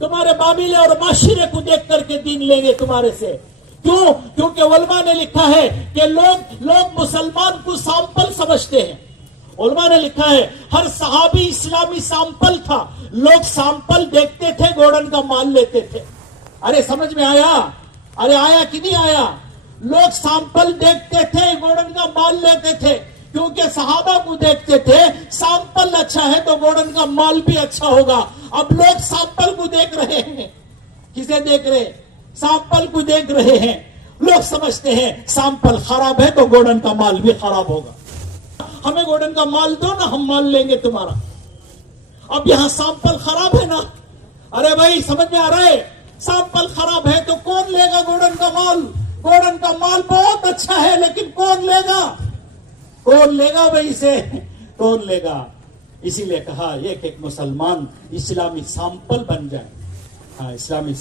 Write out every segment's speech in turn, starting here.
تمہارے معاملے اور معاشرے کو دیکھ کر کے دین لیں گے تمہارے سے. کیوں؟ کیونکہ علماء نے لکھا ہے کہ لوگ مسلمان کو سامپل سمجھتے ہیں. علماء نے لکھا ہے ہر صحابی اسلامی سامپل تھا. لوگ سامپل دیکھتے تھے, گوڑن کا مال لیتے تھے. ارے سمجھ میں آیا؟ ارے آیا کہ نہیں آیا؟ لوگ سامپل دیکھتے تھے, گوڑن کا مال لیتے تھے, کیونکہ صحابہ کو دیکھتے تھے سامپل اچھا ہے تو گوڑن کا مال بھی اچھا ہوگا. اب لوگ سامپل کو دیکھ رہے ہیں. کسے دیکھ رہے؟ سامپل کو دیکھ رہے ہیں. لوگ سمجھتے ہیں سامپل خراب ہے تو گوڑن کا مال بھی خراب ہوگا. ہمیں گوڑن کا مال دو نا, ہم مال لیں گے تمہارا. اب یہاں سامپل خراب ہے نا. ارے بھائی سمجھ میں آ رہا ہے؟ سامپل خراب ہے تو کون لے گا گوڑن کا مال؟ گوڑن کا مال بہت اچھا ہے لیکن کون لے گا؟ کون لے گا بھائی سے؟ کون لے گا؟ اسی لیے کہا ایک مسلمان اسلامی سامپل بن جائے. ہاں اسلامی.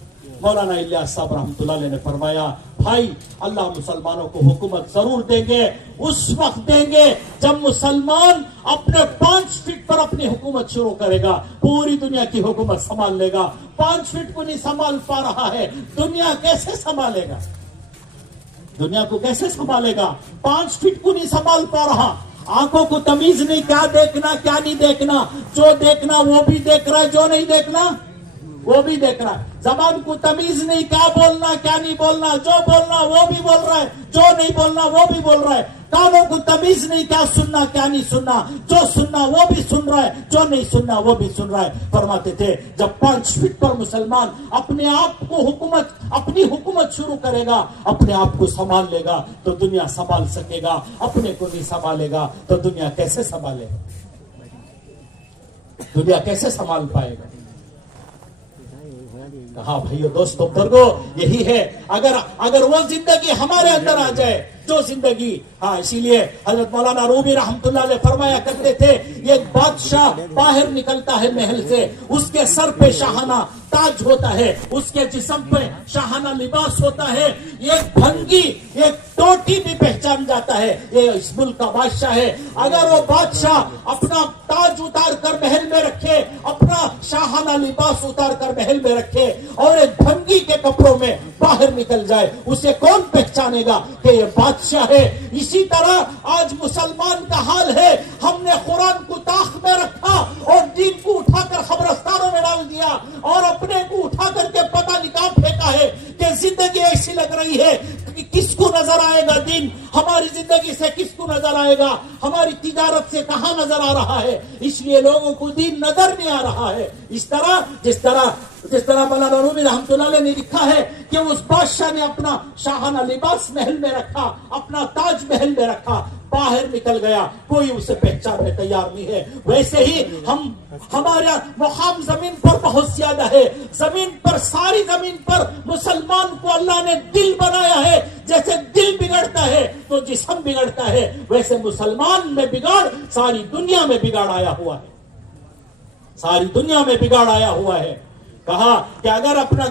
مولانا الیاس صاحب رحمۃ اللہ علیہ نے فرمایا بھائی اللہ مسلمانوں کو حکومت ضرور دیں گے, اس وقت دیں گے جب مسلمان اپنے 5 فٹ پر اپنی حکومت شروع کرے گا. پوری دنیا کی حکومت سنبھال لے گا. 5 فٹ کو نہیں سنبھال پا رہا ہے, دنیا کیسے سنبھالے گا؟ دنیا کو کیسے سنبھالے گا؟ 5 فٹ کو نہیں سنبھال پا رہا. آنکھوں کو تمیز نہیں, کیا دیکھنا کیا نہیں دیکھنا. جو دیکھنا وہ بھی دیکھ رہا ہے, جو نہیں دیکھنا وہ بھی دیکھ رہا ہے. زبان کو تمیز نہیں, کیا بولنا کیا نہیں بولنا. جو بولنا وہ بھی بول رہا ہے, جو نہیں بولنا وہ بھی بول رہا ہے. کانوں کو تمیز نہیں, کیا سننا کیا نہیں سننا. جو سننا وہ بھی سن رہا ہے, جو نہیں سننا وہ بھی سن رہا ہے. فرماتے تھے جب 5 فٹ پر مسلمان اپنے آپ کو اپنی حکومت شروع کرے گا, اپنے آپ کو سنبھال لے گا تو دنیا سنبھال سکے گا. اپنے کو نہیں سنبھالے گا تو دنیا کیسے سنبھالے گا؟ دنیا کیسے سنبھال پائے گا؟ کہا بھائیو دوستو بزرگو یہی ہے. اگر وہ زندگی ہمارے اندر آ جائے جو زندگی. ہاں اسی لیے حضرت مولانا رومی رحمت اللہ علیہ فرمایا کرتے تھے ایک بادشاہ باہر نکلتا ہے محل سے, اس کے سر پہ شاہانہ تاج ہوتا ہے, اس کے جسم پہ شاہانہ لباس ہوتا ہے. ایک بھنگی ایک ٹوٹی بھی پہچان جاتا ہے یہ اس ملک کا بادشاہ ہے. اگر وہ بادشاہ اپنا تاج اتار کر محل میں رکھے, اپنا شاہانہ لباس اتار کر محل میں رکھے اور ایک بھنگی کے کپڑوں میں باہر نکل جائے, اسے کون پہچانے گا کہ یہ بادشاہ ہے؟ اسی طرح آج مسلمان کا حال ہے. ہم نے قرآن کو طاق میں رکھا اور دین کو اٹھا کر قبرستانوں میں ڈال دیا اور اپنے کو اٹھا کر کے پتہ نکال پھینکا ہے کہ زندگی ایسی لگ رہی ہے کہ کس کو نظر آئے گا دین؟ ہماری زندگی سے کس کو نظر آئے گا؟ ہماری تجارت سے کہاں نظر آ رہا ہے؟ اس لیے لوگوں کو دین نظر نہیں آ رہا ہے. جس طرح مولانا رومی رحمت اللہ علیہ نے لکھا ہے کہ اس بادشاہ نے اپنا شاہانہ لباس محل میں رکھا, اپنا تاج محل میں رکھا, باہر نکل گیا, کوئی اسے پہچاننے تیار نہیں ہے. ویسے ہی ہمارا مقام زمین پر بہت زیادہ ہے. زمین پر, ساری زمین پر مسلمان کو اللہ نے دل بنایا ہے. جیسے دل بگڑتا ہے تو جسم بگڑتا ہے, ویسے مسلمان میں بگاڑ ساری دنیا میں بگاڑ آیا ہوا ہے. ساری دنیا میں بگاڑ آیا ہوا ہے. کہا کہ اگر اپنا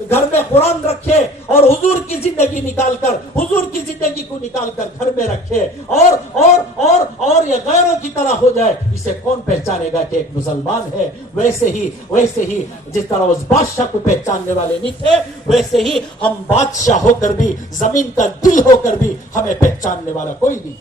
گھر میں قرآن رکھے اور حضور کی زندگی نکال کر, حضور کی زندگی کو نکال کر گھر میں رکھے اور یہ غیروں کی طرح ہو جائے, اسے کون پہچانے گا کہ ایک مسلمان ہے؟ ویسے ہی جس طرح اس بادشاہ کو پہچاننے والے نہیں تھے, ویسے ہی ہم بادشاہ ہو کر بھی, زمین کا دل ہو کر بھی ہمیں پہچاننے والا کوئی نہیں.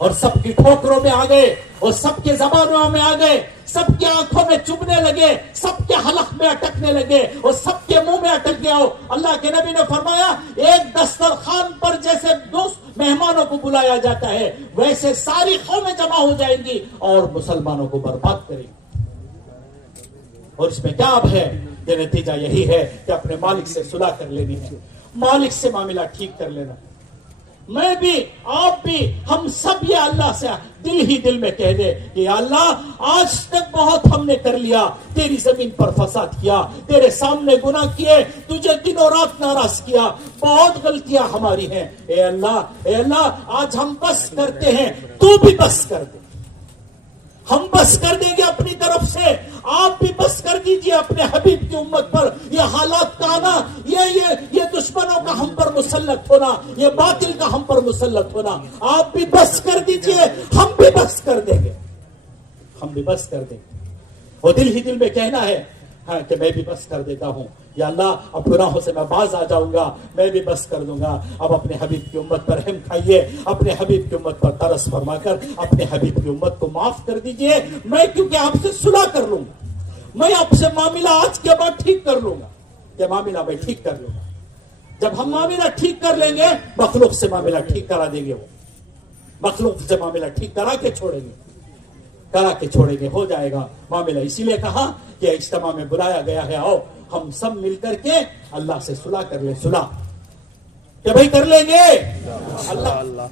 اور سب کی ٹھوکروں میں آ گئے اور سب کے زبانوں میں آ گئے, سب کی آنکھوں میں چبھنے لگے, سب کے حلق میں اٹکنے لگے اور سب کے منہ میں اٹک گیا. اللہ کے نبی نے فرمایا ایک دسترخوان پر جیسے دوست مہمانوں کو بلایا جاتا ہے ویسے ساری قومیں جمع ہو جائیں گی اور مسلمانوں کو برباد کریں گی. اور اس میں کیا اب ہے؟ یہ نتیجہ یہی ہے کہ اپنے مالک سے صلح کر لینی ہے, مالک سے معاملہ ٹھیک کر لینا. میں بھی, آپ بھی, ہم سب یہ اللہ سے دل میں کہہ دے کہ اللہ آج تک بہت ہم نے کر لیا, تیری زمین پر فساد کیا, تیرے سامنے گناہ کیے, تجھے دن و رات ناراض کیا, بہت غلطیاں ہماری ہیں. اے اللہ آج ہم بس کرتے ہیں, تو بھی بس کر دے. ہم بس کر دیں گے اپنی طرف سے, آپ بھی بس کر دیجئے اپنے حبیب کی امت پر. یہ حالات کا آنا, یہ دشمنوں کا ہم پر مسلط ہونا, یہ باطل کا ہم پر مسلط ہونا, آپ بھی بس کر دیجئے, ہم بھی بس کر دیں گے, ہم بھی بس کر دیں گے. اور دل ہی دل میں کہنا ہے ہاں کہ میں بھی بس کر دیتا ہوں یا اللہ اب گناہوں سے میں باز آ جاؤں گا, میں بھی بس کر دوں گا. اب اپنے حبیب کی امت پر رحم کھائیے, اپنے حبیب کی امت پر ترس فرما کر اپنے حبیب کی امت کو معاف کر دیجئے. میں کیونکہ آپ سے صلح کر لوں گا, میں آپ سے معاملہ آج کے بعد ٹھیک کر لوں گا, کہ معاملہ میں ٹھیک کر لوں گا. جب ہم معاملہ ٹھیک کر لیں گے مخلوق سے معاملہ ٹھیک کرا دیں گے, وہ مخلوق سے معاملہ ٹھیک کرا کے چھوڑیں گے, ہو جائے گا معاملہ. اسی لیے کہا کہ اجتماع میں بلایا گیا ہے, آؤ ہم سب مل کر کے اللہ سے صلح کر لیں. صلح کہ بھائی کر لیں گے اللہ